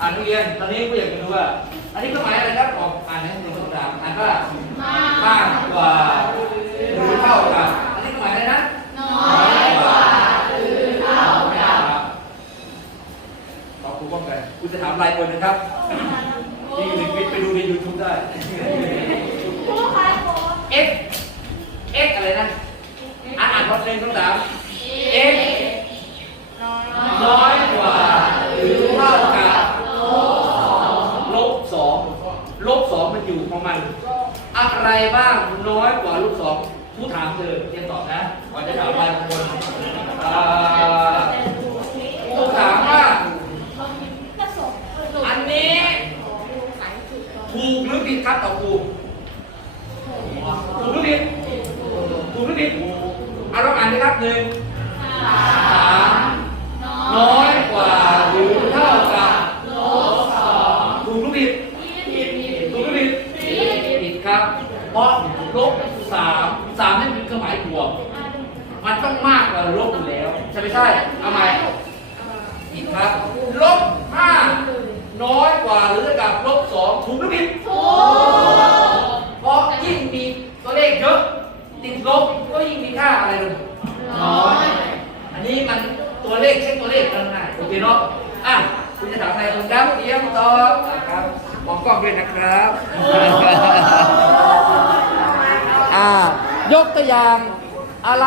อ่านนักเรียนตอนนี้กูอยากจะดูว่า อันนี้เครื่องหมายอะไรครับออกอ่านให้หนึ่งสองสามอ่านว่ามากกว่าหรือเท่ากับ อันนี้เครื่องหมายอะไรนะ น้อยกว่าหรือเท่ากับตอบครูป้องกันกูจะถามรายคนนะครับที่อยู่ในคลิปไปดูใน YouTube ได้ x x อะไรนะ อ่านอ่านพอหนึ่งสองสาม x น้อยกว่าหรือเท่ากับลบสองลบสองมันอยู่ของมัน อะไรบ้างน้อยกว่าลบสองผู้ถามเธอเตรียมตอบนะก่อนจะถามรายบุคคลอ่าผู้ถามว่า อันนี้ ถูกหรือผิดครับตอบถูถูกหรือผิดถูกหรือผิดเอาลองอ่านนะครับหนึ่งสามน้อยกว่าหรือเท่ากับถูกหรือผิดถูกหรือผิดผิด ครับ เพราะลบสามสามนี่เป็นเครื่องหมายบวก มันต้องมากกว่าลบอยู่แล้ว ใช่ไม่ใช่เอาใหม่ผิดครับลบห้าน้อยกว่าหรือเท่ากับลบสองถูกหรือผิดถูกเพราะยิ่งมีตัวเลขเยอะติดลบก็ยิ่งมีค่าอะไรลงน้อย อันนี้มันตัวเลขเช็คตัวเลขกันง่ายโอเคเนาะอะคุณจะถามอะไรคุณครับเตรียมตอบนะครับ มองกล้องด้วยนะครับอ่ายกตัวอย่างอะไร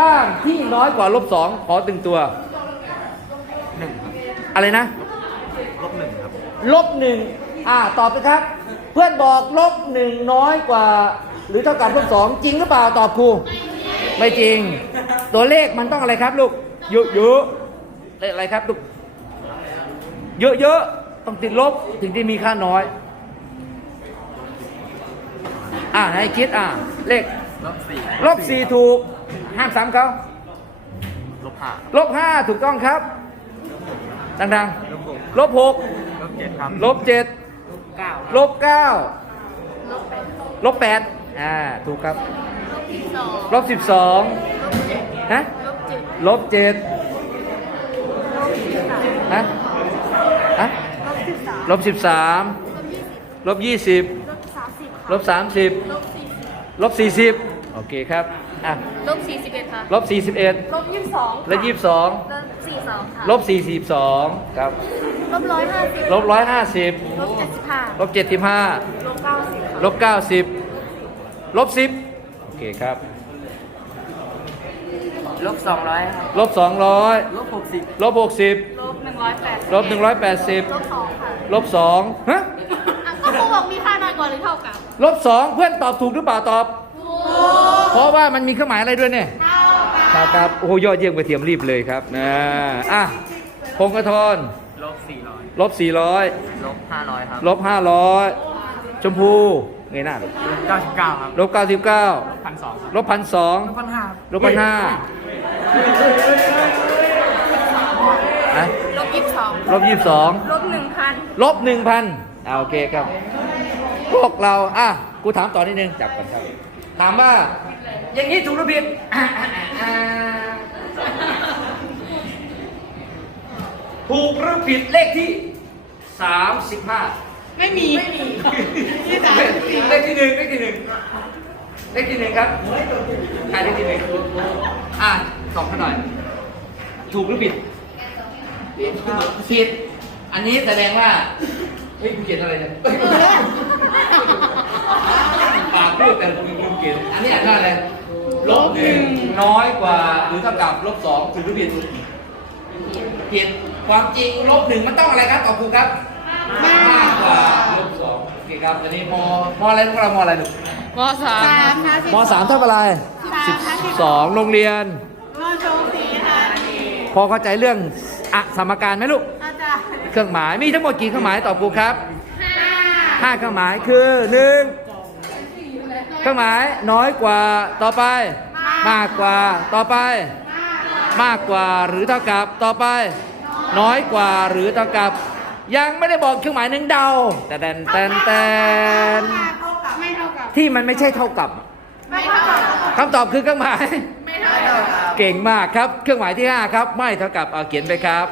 บ้างที่น้อยกว่าลบสองขอตึงตัว หนึ่งครับอะไรนะ ลบหนึ่งครับลบหนึ่งอ่าตอบไปครับ เพื่อนบอกลบหนึ่งน้อยกว่า หรือเท่ากับลบสองจริงหรือเปล่าตอบครูไม่จริง ตัวเลขมันต้องอะไรครับลูกเยอะเยอะเลขอะไรครับลูกเยอะเยอะ ต้องติดลบถึงที่มีค่าน้อย อ่าให้คิดอ่าเลขลบสี่ลบสี่ถูก ห้ามซ้ำเขาลบห้าลบห้าถูกต้องครับ ดังลบหกๆลบหกลบเจ็ดครับลบเจ็ดเก้าลบเก้าลบแปดอ่าถูกครับ ลบสิบสองฮะลบเจ็ดฮะฮะ ลบสิบสามลบยี่สิบลบสามสิบลบสี่สิบโอเคครับอะลบสี่สิบเอ็ดค่ะลบสี่สิบเอ็ดลบยี่สิบสองและยี่สิบสองลบสี่สองค่ะลบสี่สิบสองครับลบร้อยห้าสิบลบร้อยห้าสิบลบเจ็ดสิบห้าลบเจ็ดสิบห้าลบเก้าสิบลบเก้าสิบลบสิบโอเคครับ ลบสองร้อยครับลบสองร้อยลบหกสิบลบหกสิบลบหนึ่งร้อยแปดลบหนึ่งร้อยแปดสิบลบสองค่ะลบสองฮะอะก็ครูบอกมีค่าน้อยกว่าหรือเท่ากับลบสองเพื่อนตอบถูกหรือเปล่าตอบ เพราะว่ามันมีเครื่องหมายอะไรด้วยเนี่ยเท่ากับครับครับโอ้โหยอดเยี่ยมกระเทียมรีบเลยครับนะอะพงกระทรลบสี่ร้อยลบสี่ร้อยลบห้าร้อยครับลบห้าร้อยชมพูเงยหน้าลูกลบเก้าสิบเก้าครับลบเก้าสิบเก้าพันสองลบพันสองลบพันห้าลบพันห้า อะลบยี่สิบสองลบยี่สิบสองลบหนึ่งพันลบหนึ่งพันอ่าโอเคครับ พวกเรา อะ กูถามต่อนิดนึง จับกันครับ ถามว่า อย่างนี้ถูกหรือผิดอะอะอะอะถูกหรือผิดเลขที่สามสิบห้าไม่มี ไม่มีเลขที่หนึ่งเลขที่หนึ่งเลขที่หนึ่งครับใครเลขที่หนึ่งอะ ตอบเขาหน่อย ถูกหรือผิดผิด อันนี้แสดงว่า เฮ้ยกูเขียนอะไรเนี่ยปากพูดแต่กูลืมเขียนอันนี้อ่านว่าอะไรลบหนึ่งน้อยกว่าหรือเท่ากับลบสองถูกหรือผิดผิดความจริงลบหนึ่งมันต้องอะไรครับตอบถูกครับมากกว่าลบสองโอเคครับอันนี้มมอะไรพวกเรามอะไรลูกมสามมสามเท่ากับอะไรสิบสองโรงเรียนมสองสี่ค่ะ พอเข้าใจเรื่องอะสมการไหมลูกอาจารย์เครื่องหมายมีทั้งหมดกี่เครื่องหมายตอบครูครับห้าห้าเครื่องหมายคือหนึ่งเครื่องหมายน้อยกว่าต่อไป มากกว่าต่อไป มากกว่าหรือเท่ากับต่อไป น้อยกว่าหรือเท่ากับ ยังไม่ได้บอกเครื่องหมายหนึ่งเดาแต่แตนแตนแตนไม่เท่ากับที่มันไม่ใช่เท่ากับไม่เท่ากับคำตอบคือเครื่องหมายไม่เท่ากับ เก่งมากครับ เครื่องหมายที่ 5 ครับ ไม่เท่ากับเอาเขียนไปครับ